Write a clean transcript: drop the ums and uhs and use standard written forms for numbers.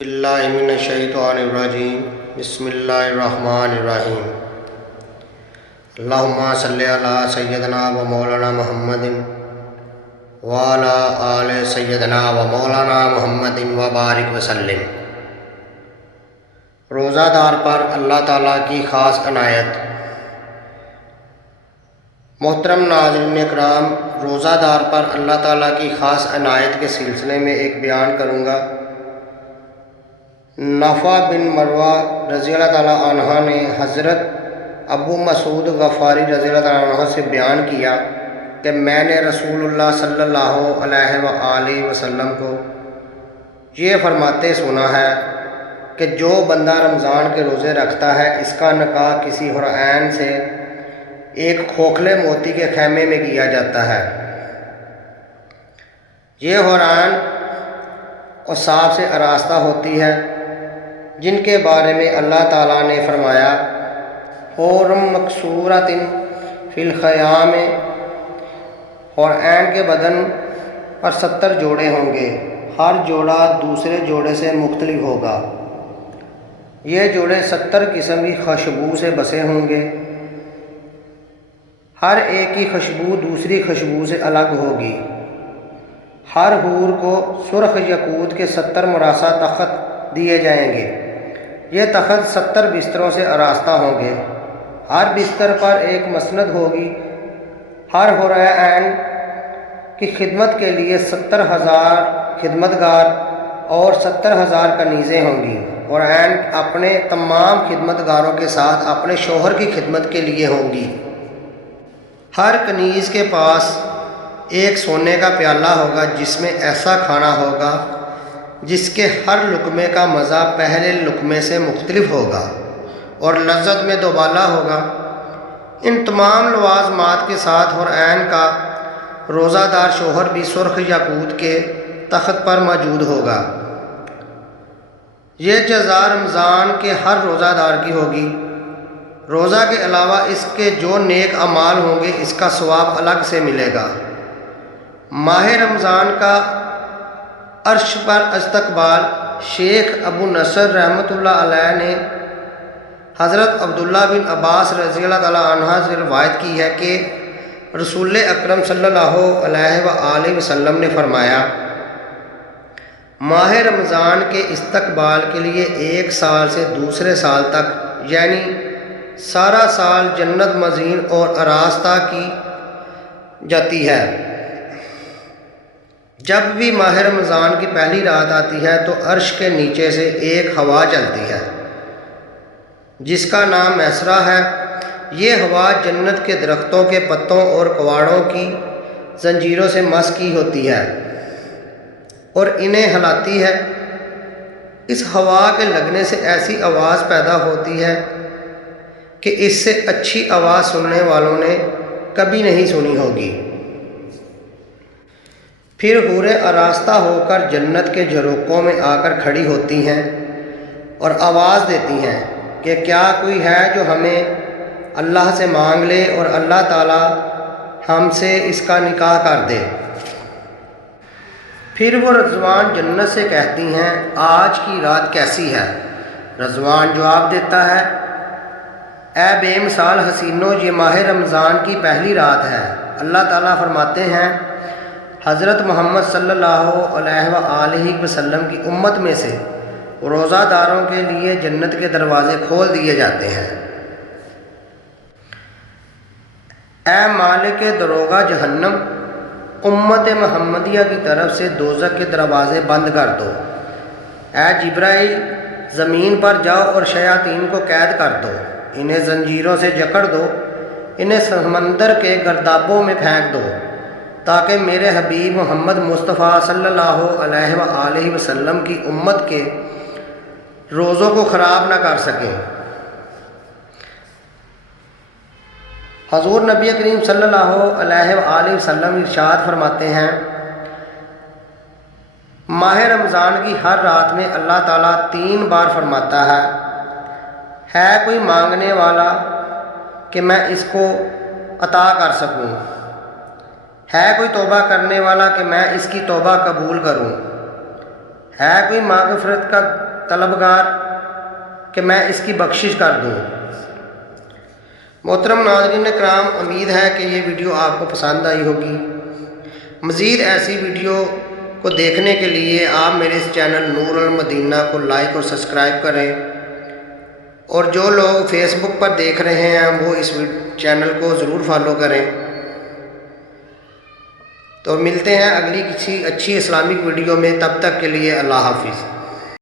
باللہ من الشیطان الرجیم بسم اللہ الرحمن الرحیم اللہم صلی علی سیدنا و مولانا محمد وعلی آل سیدنا و مولانا محمد وبارک وسلم۔ روزہ دار پر اللہ تعالیٰ کی خاص عنایت۔ محترم ناظرین اکرام، روزہ دار پر اللہ تعالیٰ کی خاص عنایت کے سلسلے میں ایک بیان کروں گا۔ نافع بن مروہ رضی اللہ تعالیٰ عنہ نے حضرت ابو مسعود غفاری رضی اللہ تعالیٰ عنہ سے بیان کیا کہ میں نے رسول اللہ صلی اللہ علیہ وآلہ وسلم کو یہ فرماتے سنا ہے کہ جو بندہ رمضان کے روزے رکھتا ہے اس کا نکاح کسی حورعین سے ایک کھوکھلے موتی کے خیمے میں کیا جاتا ہے۔ یہ حورعین اوصاف سے آراستہ ہوتی ہے جن کے بارے میں اللہ تعالیٰ نے فرمایا حور مقصورۃ فی الخیام، حورعین کے بدن پر 70 جوڑے ہوں گے، ہر جوڑا دوسرے جوڑے سے مختلف ہوگا۔ یہ جوڑے 70 قسم کی خوشبو سے بسے ہوں گے، ہر ایک کی خوشبو دوسری خوشبو سے الگ ہوگی۔ ہر حور کو سرخ یاقوت کے 70 مرصع تخت دیے جائیں گے، یہ تخت 70 بستروں سے آراستہ ہوں گے، ہر بستر پر ایک مسند ہوگی۔ ہر حورعین کی خدمت کے لیے 70,000 خدمتگار اور 70,000 کنیزیں ہوں گی۔ حورعین اپنے تمام خدمتگاروں کے ساتھ اپنے شوہر کی خدمت کے لیے ہوں گی۔ ہر کنیز کے پاس ایک سونے کا پیالہ ہوگا جس میں ایسا کھانا ہوگا جس کے ہر لقمے کا مزہ پہلے لقمے سے مختلف ہوگا اور لذت میں دوبالا ہوگا۔ ان تمام لوازمات کے ساتھ حورعین کا روزہ دار شوہر بھی سرخ یاقوت کے تخت پر موجود ہوگا۔ یہ جزا رمضان کے ہر روزہ دار کی ہوگی۔ روزہ کے علاوہ اس کے جو نیک اعمال ہوں گے اس کا ثواب الگ سے ملے گا۔ ماہ رمضان کا عرش پر استقبال شیخ ابو نصر رحمۃ اللہ علیہ نے حضرت عبداللہ بن عباس رضی اللہ تعالیٰ عنہ سے روایت کی ہے کہ رسول اکرم صلی اللہ علیہ وآلہ وسلم نے فرمایا ماہ رمضان کے استقبال کے لیے ایک سال سے دوسرے سال تک یعنی سارا سال جنت مزین اور آراستہ کی جاتی ہے۔ جب بھی ماہ رمضان کی پہلی رات آتی ہے تو عرش کے نیچے سے ایک ہوا چلتی ہے جس کا نام میسرہ ہے۔ یہ ہوا جنت کے درختوں کے پتوں اور کواڑوں کی زنجیروں سے مس کی ہوتی ہے اور انہیں ہلاتی ہے۔ اس ہوا کے لگنے سے ایسی آواز پیدا ہوتی ہے کہ اس سے اچھی آواز سننے والوں نے کبھی نہیں سنی ہوگی۔ پھر حوریں آراستہ ہو کر جنت کے جھروکوں میں آ کر کھڑی ہوتی ہیں اور آواز دیتی ہیں کہ کیا کوئی ہے جو ہمیں اللہ سے مانگ لے اور اللہ تعالیٰ ہم سے اس کا نکاح کر دے۔ پھر وہ رضوان جنت سے کہتی ہیں آج کی رات کیسی ہے؟ رضوان جواب دیتا ہے اے بے مثال حسینو، یہ ماہ رمضان کی پہلی رات ہے۔ اللہ تعالیٰ فرماتے ہیں حضرت محمد صلی اللہ علیہ وآلہ وسلم کی امت میں سے روزہ داروں کے لیے جنت کے دروازے کھول دیے جاتے ہیں۔ اے مالک دروغہ جہنم، امت محمدیہ کی طرف سے دوزخ کے دروازے بند کر دو۔ اے جبرائیل، زمین پر جاؤ اور شیاطین کو قید کر دو، انہیں زنجیروں سے جکڑ دو، انہیں سمندر کے گردابوں میں پھینک دو تاکہ میرے حبیب محمد مصطفیٰ صلی اللہ علیہ وآلہ وسلم کی امت کے روزوں کو خراب نہ کر سکیں۔ حضور نبی کریم صلی اللہ علیہ وآلہ وسلم ارشاد فرماتے ہیں ماہ رمضان کی ہر رات میں اللہ تعالیٰ 3 بار فرماتا ہے کوئی مانگنے والا کہ میں اس کو عطا کر سکوں، ہے کوئی توبہ کرنے والا کہ میں اس کی توبہ قبول کروں، ہے کوئی مغفرت کا طلبگار کہ میں اس کی بخشش کر دوں؟ محترم ناظرین کرام، امید ہے کہ یہ ویڈیو آپ کو پسند آئی ہوگی۔ مزید ایسی ویڈیو کو دیکھنے کے لیے آپ میرے اس چینل نور المدینہ کو لائک اور سبسکرائب کریں، اور جو لوگ فیس بک پر دیکھ رہے ہیں وہ اس چینل کو ضرور فالو کریں۔ تو ملتے ہیں اگلی کسی اچھی اسلامک ویڈیو میں، تب تک کے لیے اللہ حافظ۔